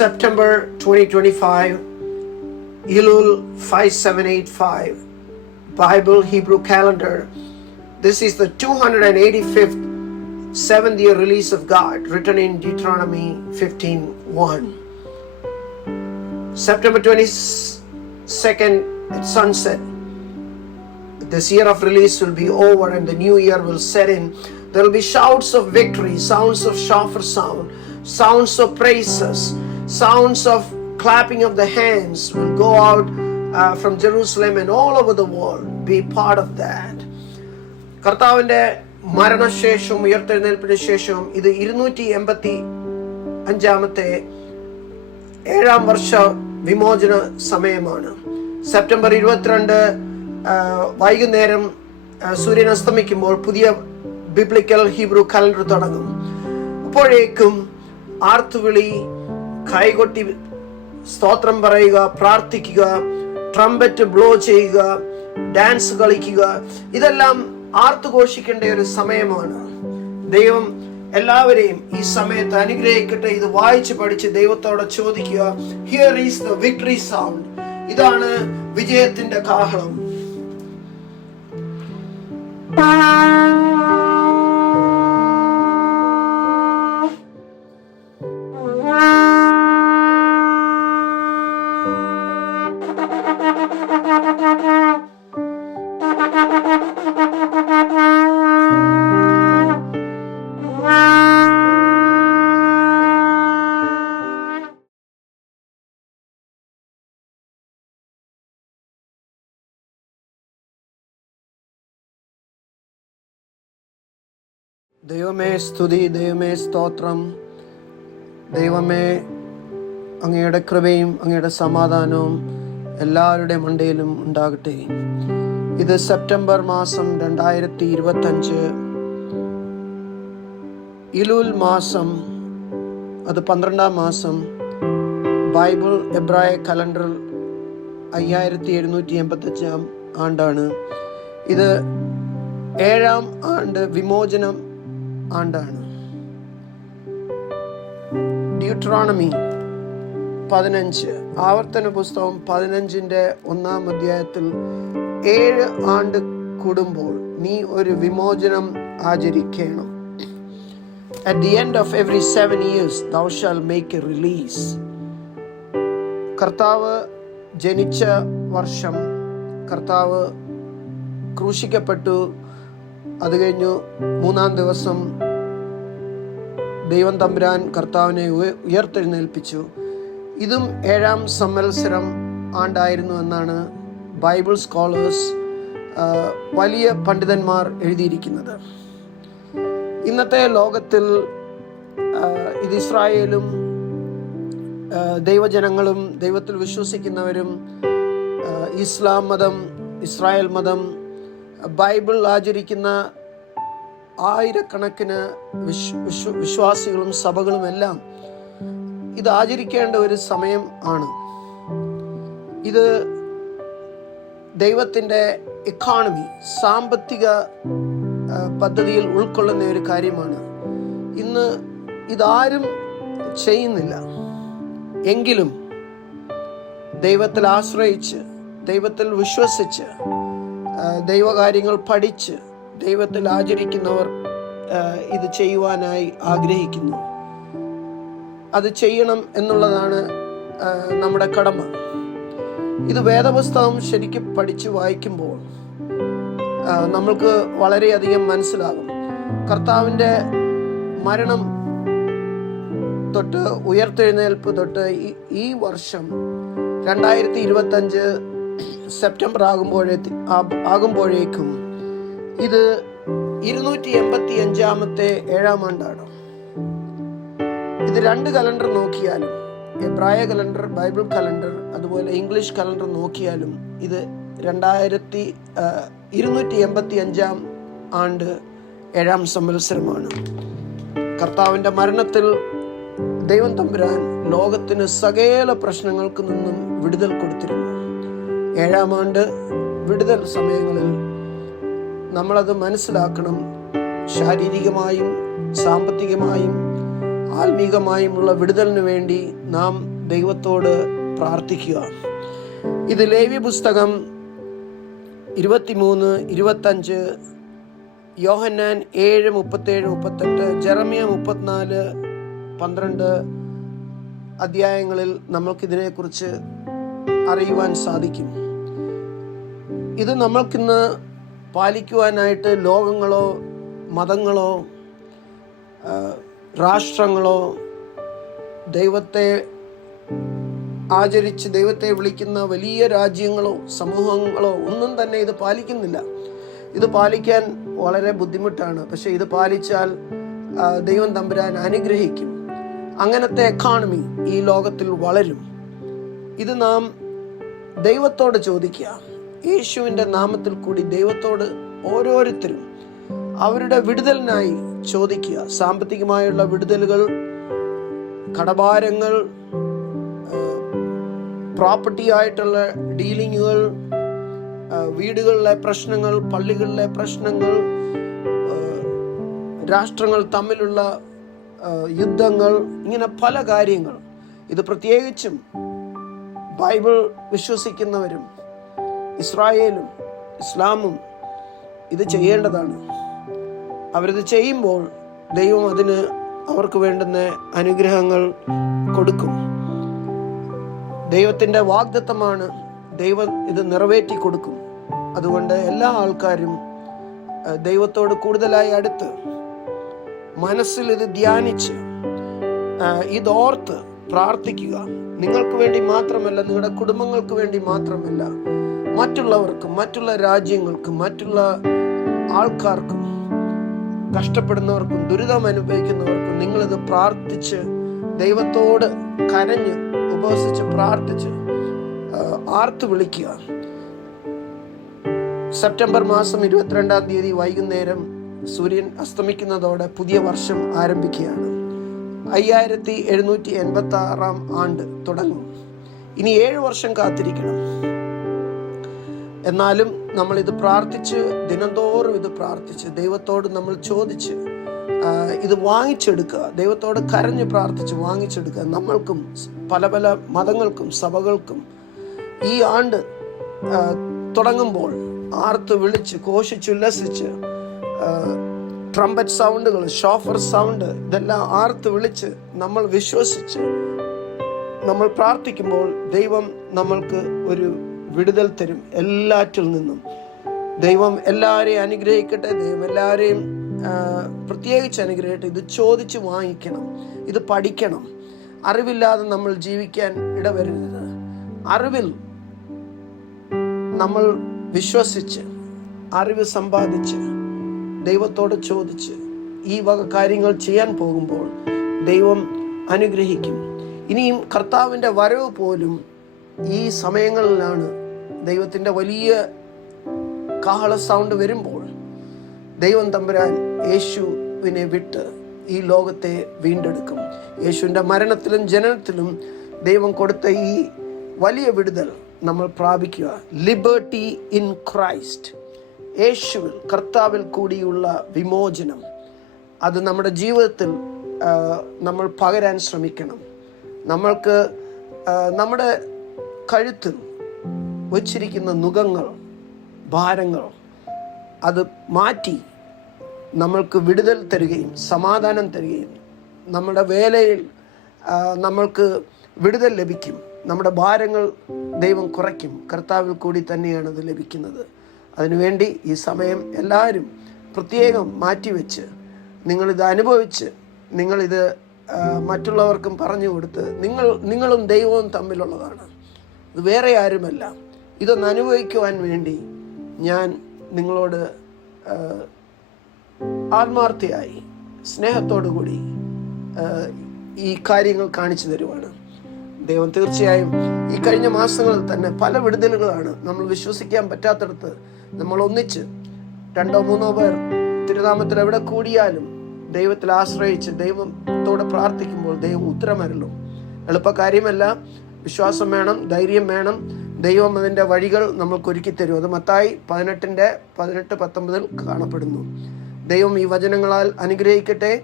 September 2025, Elul 5785, Bible Hebrew calendar. This is the 285th seventh year release of God written in Deuteronomy 15:1. September 22nd at sunset. This year of release will be over and the new year will set in. There will be shouts of victory, sounds of shofar sound, sounds of praises, sounds of clapping of the hands will go out uh, from Jerusalem and all over the world. Be part of that. കർത്താവിന്റെ മരണശേഷവും ഉയർത്തെഴുന്നേൽപ്പിന് ശേഷവും ഇത് ഇരുന്നൂറ്റി എൺപത്തി അഞ്ചാമത്തെ ഏഴാം വർഷ വിമോചന സമയമാണ് September ഇരുപത്തിരണ്ട് വൈകുന്നേരം സൂര്യൻ അസ്തമിക്കുമ്പോൾ പുതിയ ബിബ്ലിക്കൽ ഹീബ്രു കലണ്ടർ തുടങ്ങും അപ്പോഴേക്കും ആർത്തുവിളി കൈകൊട്ടി സ്തോത്രം പറയുക പ്രാർത്ഥിക്കുക ട്രംപറ്റ് ബ്ലോ ചെയ്യുക ഡാൻസ് കളിക്കുക ഇതെല്ലാം ആർത്തുഘോഷിക്കേണ്ട ഒരു സമയമാണ്. ദൈവം എല്ലാവരെയും ഈ സമയത്ത് അനുഗ്രഹിക്കട്ടെ. ഇത് വായിച്ച് പഠിച്ച് ദൈവത്തോടെ ചോദിക്കുക here is the victory sound ഇതാണ് വിജയത്തിന്റെ കാഹളം. ദൈവമേ സ്തുതി ദൈവമേ സ്തോത്രം. ദൈവമേ അങ്ങയുടെ കൃപയും അങ്ങയുടെ സമാധാനവും എല്ലാവരുടെ മണ്ടയിലും ഉണ്ടാകട്ടെ. ഇത് സെപ്റ്റംബർ മാസം രണ്ടായിരത്തി ഇരുപത്തഞ്ച് ഇലുൽ മാസം അത് പന്ത്രണ്ടാം മാസം ബൈബിൾ എബ്രായ കലണ്ടർ അയ്യായിരത്തി എഴുന്നൂറ്റി എൺപത്തഞ്ചാം ആണ്ടാണ്. ഇത് ഏഴാം ആണ്ട് വിമോചനം ആണ്ടാണ്. ഡ്യൂട്രോണമി പതിനഞ്ച് ആവർത്തന പുസ്തകം പതിനഞ്ചിന്റെ ഒന്നാം അധ്യായത്തിൽ ഏഴ് ആണ്ട് കൂടുമ്പോൾ നീ ഒരു വിമോചനം ആചരിക്കണം. At the end of every seven years thou shall make a release കർത്താവ് ജനിച്ച വർഷം കർത്താവ് ക്രൂശിക്കപ്പെട്ടു. അത് കഴിഞ്ഞു മൂന്നാം ദിവസം ദൈവം തമ്പുരാൻ കർത്താവിനെ ഉയർത്തെഴുന്നേൽപ്പിച്ചു. ഇതും ഏഴാം സംവത്സരം ആണ്ടായിരുന്നു എന്നാണ് ബൈബിൾ സ്കോളേഴ്സ് വലിയ പണ്ഡിതന്മാർ എഴുതിയിരിക്കുന്നത്. ഇന്നത്തെ ലോകത്തിൽ ഇത് ഇസ്രായേലും ദൈവജനങ്ങളും ദൈവത്തിൽ വിശ്വസിക്കുന്നവരും ഇസ്ലാം മതം ഇസ്രായേൽ മതം ബൈബിൾ ആചരിക്കുന്ന ആയിരക്കണക്കിന് വിശ്വ വിശ്വ- വിശ്വാസികളും സഭകളും എല്ലാം ഇത് ആചരിക്കേണ്ട ഒരു സമയം ആണ്. ഇത് ദൈവത്തിന്റെ എക്കോണമി സാമ്പത്തിക പദ്ധതിയിൽ ഉൾക്കൊള്ളുന്ന ഒരു കാര്യമാണ്. ഇന്ന് ഇതാരും ചെയ്യുന്നില്ല. എങ്കിലും ദൈവത്തിൽ ആശ്രയിച്ച് ദൈവത്തിൽ വിശ്വസിച്ച് ദൈവകാര്യങ്ങൾ പഠിച്ച് ദൈവത്തിൽ ആചരിക്കുന്നവർ ഇത് ചെയ്യുവാനായി ആഗ്രഹിക്കുന്നു. അത് ചെയ്യണം എന്നുള്ളതാണ് നമ്മുടെ കടമ. ഇത് വേദപുസ്തകം ശരിക്കും പഠിച്ച് വായിക്കുമ്പോൾ നമ്മൾക്ക് വളരെയധികം മനസ്സിലാകും. കർത്താവിന്റെ മരണം തൊട്ട് ഉയർത്തെഴുന്നേൽപ്പ് തൊട്ട് ഈ വർഷം രണ്ടായിരത്തി ഇരുപത്തഞ്ച് സെപ്റ്റംബർ ആകുമ്പോഴേ ആകുമ്പോഴേക്കും ഇത് ഇരുന്നൂറ്റി എൺപത്തി അഞ്ചാമത്തെ ഏഴാം ആണ്ടാണ്. ഇത് രണ്ട് കലണ്ടർ നോക്കിയാലും എബ്രായ കലണ്ടർ ബൈബിൾ കലണ്ടർ അതുപോലെ ഇംഗ്ലീഷ് കലണ്ടർ നോക്കിയാലും ഇത് രണ്ടായിരത്തി ഇരുന്നൂറ്റി എൺപത്തി അഞ്ചാം ആണ്ട് ഏഴാം സംവത്സരമാണ്. കർത്താവിന്റെ മരണത്തിൽ ദൈവം തമ്പുരാൻ ലോകത്തിന് സകല പ്രശ്നങ്ങൾക്ക് നിന്നും വിടുതൽ കൊടുത്തിരുന്നു. ഏഴാം ആണ്ട് വിടുതൽ സമയങ്ങളിൽ നമ്മളത് മനസ്സിലാക്കണം. ശാരീരികമായും സാമ്പത്തികമായും ആത്മീകമായുമുള്ള വിടുതലിന് വേണ്ടി നാം ദൈവത്തോട് പ്രാർത്ഥിക്കുക. ഇത് ലേവി പുസ്തകം ഇരുപത്തിമൂന്ന് ഇരുപത്തഞ്ച് യോഹന്നാൻ ഏഴ് മുപ്പത്തേഴ് മുപ്പത്തെട്ട് ജെറമിയ മുപ്പത്തിനാല് പന്ത്രണ്ട് അധ്യായങ്ങളിൽ നമ്മൾക്കിതിനെക്കുറിച്ച് അറിയുവാൻ സാധിക്കും. ഇത് നമ്മൾക്കിന്ന് പാലിക്കുവാനായിട്ട് ലോകങ്ങളോ മതങ്ങളോ രാഷ്ട്രങ്ങളോ ദൈവത്തെ ആചരിച്ച് ദൈവത്തെ വിളിക്കുന്ന വലിയ രാജ്യങ്ങളോ സമൂഹങ്ങളോ ഒന്നും തന്നെ ഇത് പാലിക്കുന്നില്ല. ഇത് പാലിക്കാൻ വളരെ ബുദ്ധിമുട്ടാണ്. പക്ഷേ ഇത് പാലിച്ചാൽ ദൈവം തമ്പുരാൻ അനുഗ്രഹിക്കും. അങ്ങനത്തെ എക്കോണമി ഈ ലോകത്തിൽ വളരും. ഇത് നാം ദൈവത്തോട് ചോദിക്കുക. യേശുവിന്റെ നാമത്തിൽ കൂടി ദൈവത്തോട് ഓരോരുത്തരും അവരുടെ വിടുതലിനായി ചോദിക്കുക. സാമ്പത്തികമായുള്ള വിടുതലുകൾ കടഭാരങ്ങൾ പ്രോപ്പർട്ടി ആയിട്ടുള്ള ഡീലിങ്ങുകൾ വീടുകളിലെ പ്രശ്നങ്ങൾ പള്ളികളിലെ പ്രശ്നങ്ങൾ രാഷ്ട്രങ്ങൾ തമ്മിലുള്ള യുദ്ധങ്ങൾ ഇങ്ങനെ പല കാര്യങ്ങൾ. ഇത് പ്രത്യേകിച്ചും ബൈബിൾ വിശ്വസിക്കുന്നവരും ഇസ്രായേലും ഇസ്ലാമും ഇത് ചെയ്യേണ്ടതാണ്. അവരിത് ചെയ്യുമ്പോൾ ദൈവം അതിന് അവർക്ക് വേണ്ടുന്ന അനുഗ്രഹങ്ങൾ കൊടുക്കും. ദൈവത്തിന്റെ വാഗ്ദത്തമാണ് ദൈവം ഇത് നിറവേറ്റി കൊടുക്കും. അതുകൊണ്ട് എല്ലാ ആൾക്കാരും ദൈവത്തോട് കൂടുതലായി അടുത്ത് മനസ്സിൽ ഇത് ധ്യാനിച്ച് ഇതോർത്ത് പ്രാർത്ഥിക്കുക. നിങ്ങൾക്ക് വേണ്ടി മാത്രമല്ല നിങ്ങളുടെ കുടുംബങ്ങൾക്ക് വേണ്ടി മാത്രമല്ല മറ്റുള്ളവർക്കും മറ്റുള്ള രാജ്യങ്ങൾക്കും മറ്റുള്ള ആൾക്കാർക്കും കഷ്ടപ്പെടുന്നവർക്കും ദുരിതം അനുഭവിക്കുന്നവർക്കും നിങ്ങളിത് പ്രാർത്ഥിച്ച് ദൈവത്തോട് കരഞ്ഞ് ഉപവസിച്ച് പ്രാർത്ഥിച്ച് ആർത്തു വിളിക്കുക. സെപ്റ്റംബർ മാസം ഇരുപത്തിരണ്ടാം തീയതി വൈകുന്നേരം സൂര്യൻ അസ്തമിക്കുന്നതോടെ പുതിയ വർഷം ആരംഭിക്കുകയാണ്. അയ്യായിരത്തി എഴുന്നൂറ്റി എൺപത്തി ആറാം ആണ്ട് തുടങ്ങും. ഇനി ഏഴ് വർഷം കാത്തിരിക്കണം. എന്നാലും നമ്മൾ ഇത് പ്രാർത്ഥിച്ച് ദിനംതോറും ഇത് പ്രാർത്ഥിച്ച് ദൈവത്തോട് നമ്മൾ ചോദിച്ച് ഇത് വാങ്ങിച്ചെടുക്കുക ദൈവത്തോട് കരഞ്ഞ് പ്രാർത്ഥിച്ച് വാങ്ങിച്ചെടുക്കുക. നമ്മൾക്കും പല പല മതങ്ങൾക്കും സഭകൾക്കും ഈ ആണ്ട് തുടങ്ങുമ്പോൾ ആർത്ത് വിളിച്ച് ഘോഷിച്ചുല്ലസിച്ച് ട്രംപറ്റ് സൗണ്ടുകൾ ഷോഫർ സൗണ്ട് ഇതെല്ലാം ആർത്ത് വിളിച്ച് നമ്മൾ വിശ്വസിച്ച് നമ്മൾ പ്രാർത്ഥിക്കുമ്പോൾ ദൈവം നമ്മൾക്ക് ഒരു വിടുതൽ തരും എല്ലാറ്റിൽ നിന്നും. ദൈവം എല്ലാവരെയും അനുഗ്രഹിക്കട്ടെ ദൈവം എല്ലാവരെയും പ്രത്യേകിച്ച് അനുഗ്രഹിക്കട്ടെ. ഇത് ചോദിച്ച് വാങ്ങിക്കണം ഇത് പഠിക്കണം. അറിവില്ലാതെ നമ്മൾ ജീവിക്കാൻ ഇടവരരുത്. അറിവിൽ നമ്മൾ വിശ്വസിച്ച് അറിവ് സമ്പാദിച്ച് ദൈവത്തോട് ചോദിച്ച് ഈ വക കാര്യങ്ങൾ ചെയ്യാൻ പോകുമ്പോൾ ദൈവം അനുഗ്രഹിക്കും. ഇനിയും കർത്താവിന്റെ വരവ് പോലും ഈ സമയങ്ങളിലാണ് ദൈവത്തിന്റെ വലിയ കാഹള സൗണ്ട് വരുമ്പോൾ ദൈവം തമ്പുരാൻ യേശുവിനെ വിട്ട് ഈ ലോകത്തെ വീണ്ടെടുക്കും. യേശുവിന്റെ മരണത്തിലും ജനനത്തിലും ദൈവം കൊടുത്ത ഈ വലിയ വിടുതൽ നമ്മൾ പ്രാപിക്കുക. ലിബർട്ടി ഇൻ ക്രൈസ്റ്റ് യേശുവിൽ കർത്താവിൽ കൂടിയുള്ള വിമോചനം. അത് നമ്മുടെ ജീവിതത്തിൽ നമ്മൾ പകരാൻ ശ്രമിക്കണം. നമ്മൾക്ക് നമ്മുടെ കഴുത്തിൽ വച്ചിരിക്കുന്ന നുഖങ്ങൾ ഭാരങ്ങൾ അത് മാറ്റി നമ്മൾക്ക് വിടുതൽ തരികയും സമാധാനം തരികയും നമ്മുടെ വേലയിൽ നമ്മൾക്ക് വിടുതൽ ലഭിക്കും. നമ്മുടെ ഭാരങ്ങൾ ദൈവം കുറയ്ക്കും. കർത്താവിൽ കൂടി തന്നെയാണ് അത് ലഭിക്കുന്നത്. അതിനുവേണ്ടി ഈ സമയം എല്ലാവരും പ്രത്യേകം മാറ്റിവെച്ച് നിങ്ങളിത് അനുഭവിച്ച് നിങ്ങളിത് മറ്റുള്ളവർക്കും പറഞ്ഞു കൊടുത്ത് നിങ്ങൾ നിങ്ങളും ദൈവവും തമ്മിലുള്ളതാണ്. ഇത് വേറെ ആരുമല്ല. ഇതൊന്ന് അനുഭവിക്കുവാൻ വേണ്ടി ഞാൻ നിങ്ങളോട് ആത്മാർത്ഥയായി സ്നേഹത്തോടു കൂടി ഈ കാര്യങ്ങൾ കാണിച്ചു തരുവാണ്. ദൈവം തീർച്ചയായും ഈ കഴിഞ്ഞ മാസങ്ങളിൽ തന്നെ പല വിടുതലുകളാണ് നമ്മൾ വിശ്വസിക്കാൻ പറ്റാത്തടത്ത് നമ്മൾ ഒന്നിച്ച് രണ്ടോ മൂന്നോ പേർ തിരുനാമത്തിൽ എവിടെ കൂടിയാലും ദൈവത്തിൽ ആശ്രയിച്ച് ദൈവത്തോടെ പ്രാർത്ഥിക്കുമ്പോൾ ദൈവം ഉത്തരമരുളും. എളുപ്പകാര്യമല്ല വിശ്വാസം വേണം ധൈര്യം വേണം. ദൈവം അതിന്റെ വഴികൾ നമ്മൾക്ക് ഒരുക്കി തരും. അത് മത്തായി പതിനെട്ടിന്റെ പതിനെട്ട് പത്തൊമ്പതിൽ കാണപ്പെടുന്നു. ദൈവം ഈ വചനങ്ങളാൽ അനുഗ്രഹിക്കട്ടെ.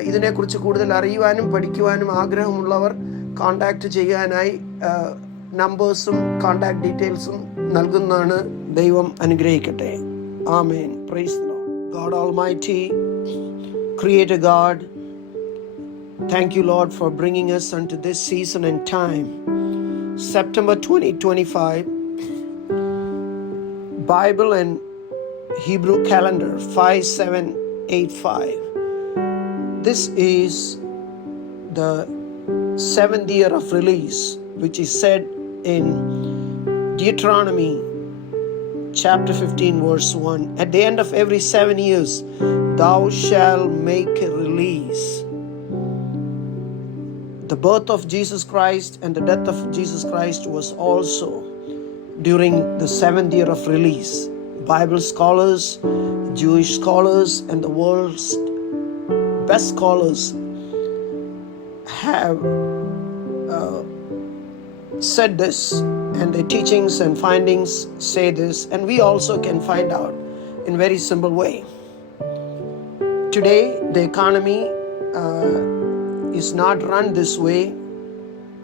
ഇതിനെക്കുറിച്ച് കൂടുതൽ അറിയുവാനും പഠിക്കുവാനും ആഗ്രഹമുള്ളവർ കോണ്ടാക്ട് ചെയ്യാനായി നമ്പേഴ്സും കോണ്ടാക്ട് ഡീറ്റെയിൽസും നൽകുന്നതാണ് ദൈവം അനുഗ്രഹിക്കട്ടെ ആമേൻ praise God almighty great God Thank you, Lord, for bringing us unto this season and time. September 2025, Bible and Hebrew calendar 5785. This is the seventh year of release, which is said in Deuteronomy chapter 15, verse 1. At the end of every seven years, thou shalt make a release the birth of Jesus Christ and the death of Jesus Christ was also during the seventh year of release. Bible scholars, Jewish scholars, and the world's best scholars have uh, said this, and the teachings and findings say this, and we also can find out in very simple way. Today, the economy uh, is not run this way.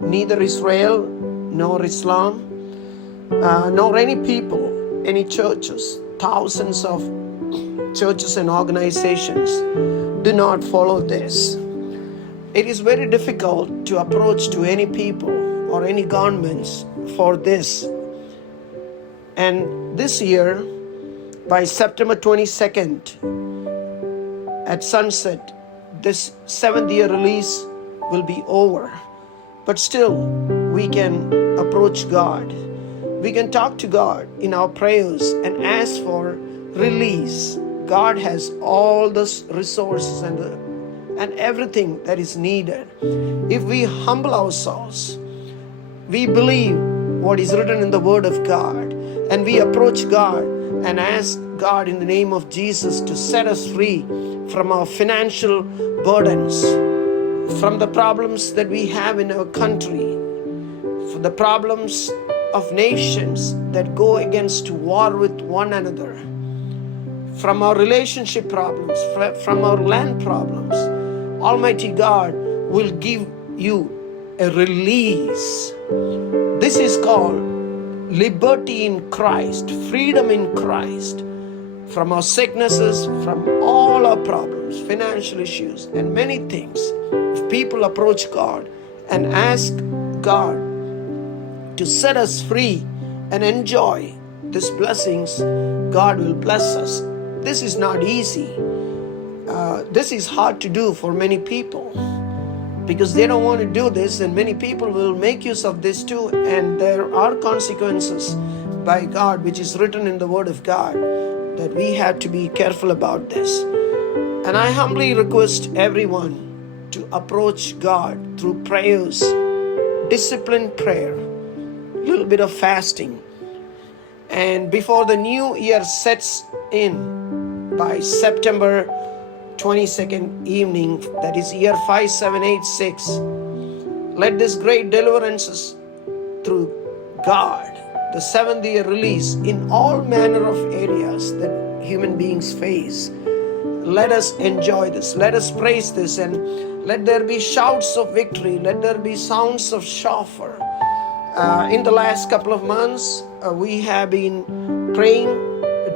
Neither Israel nor Islam, uh, nor any people, any churches, thousands of churches and organizations do not follow this. It is very difficult to approach to any people or any governments for this. And this year, by September 22nd, at sunset, this seventh year release will be over. But still, we can approach God. We can talk to God in our prayers and ask for release. God has all the resources and, and everything that is needed. If we humble ourselves, we believe what is written in the Word of God, and we approach God and ask God in the name of Jesus to set us free from our financial burdens, from the problems that we have in our country, from the problems of nations that go against war with one another, from our relationship problems, from our land problems. Almighty God will give you a release. This is called liberty in Christ, freedom in Christ from our sicknesses, from all our problems, financial issues, and many things. If people approach God and ask God to set us free and enjoy these blessings, God will bless us. This is not easy. Uh, this is hard to do for many people because they don't want to do this, and many people will make use of this too. And there are consequences by God, which is written in the Word of God, that we have to be careful about this. And I humbly request everyone to approach God through prayers, disciplined prayer, a little bit of fasting. And before the new year sets in by September 22nd evening, that is year 5786, let this great deliverances through God, the seventh year release in all manner of areas that human beings face. Let us enjoy this. Let us praise this and let there be shouts of victory. Let there be sounds of shofar. Uh, in the last couple of months, uh, we have been praying,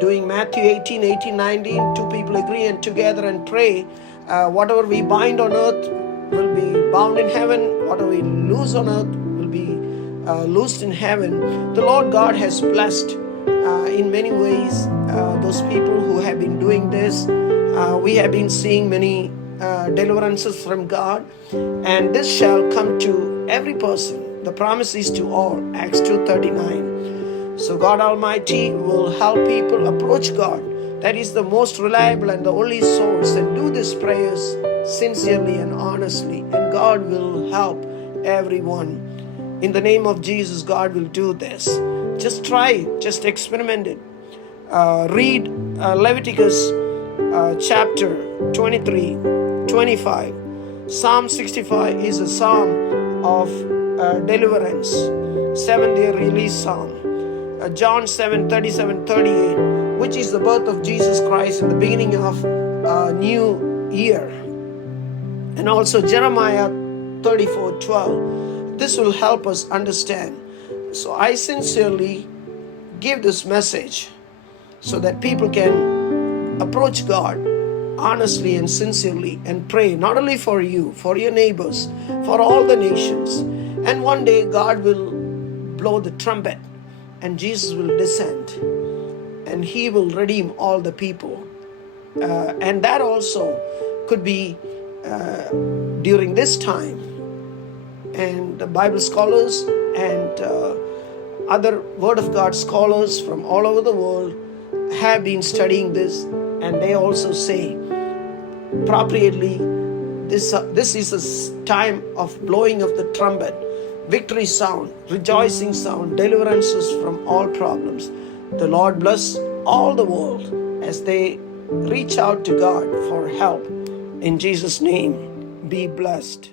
doing Matthew 18, 18, 19. Two people agree and together and pray. Uh, whatever we bind on earth will be bound in heaven. Whatever we loose on earth will be uh, loosed in heaven. The Lord God has blessed uh, in many ways uh, those people who have been doing this. Uh, we have been seeing many uh, deliverances from God, and this shall come to every person. The promise is to all. Acts 2:39. So God Almighty will help people approach God. That is the most reliable and the only source, and do these prayers sincerely and honestly, and God will help everyone. In the name of Jesus, God will do this. Just try just experiment it. Uh, read uh, Leviticus uh, chapter 23, 25. Psalm 65 is a psalm of uh, deliverance, seventh year release psalm. Uh, John 7, 37, 38, which is the birth of Jesus Christ and the beginning of a new year. and also Jeremiah 34 12. This will help us understand. So I sincerely give this message so that people can approach God honestly and sincerely and pray not only for you, for your neighbors, for all the nations. And one day God will blow the trumpet and Jesus will descend and he will redeem all the people. Uh, and that also could be uh, during this time. And the Bible scholars and uh, other Word of God scholars from all over the world have been studying this, and they also say appropriately this, uh, this is a time of blowing of the trumpet, victory sound, rejoicing sound, deliverances from all problems. The Lord bless all the world as they reach out to God for help. In Jesus' name, be blessed.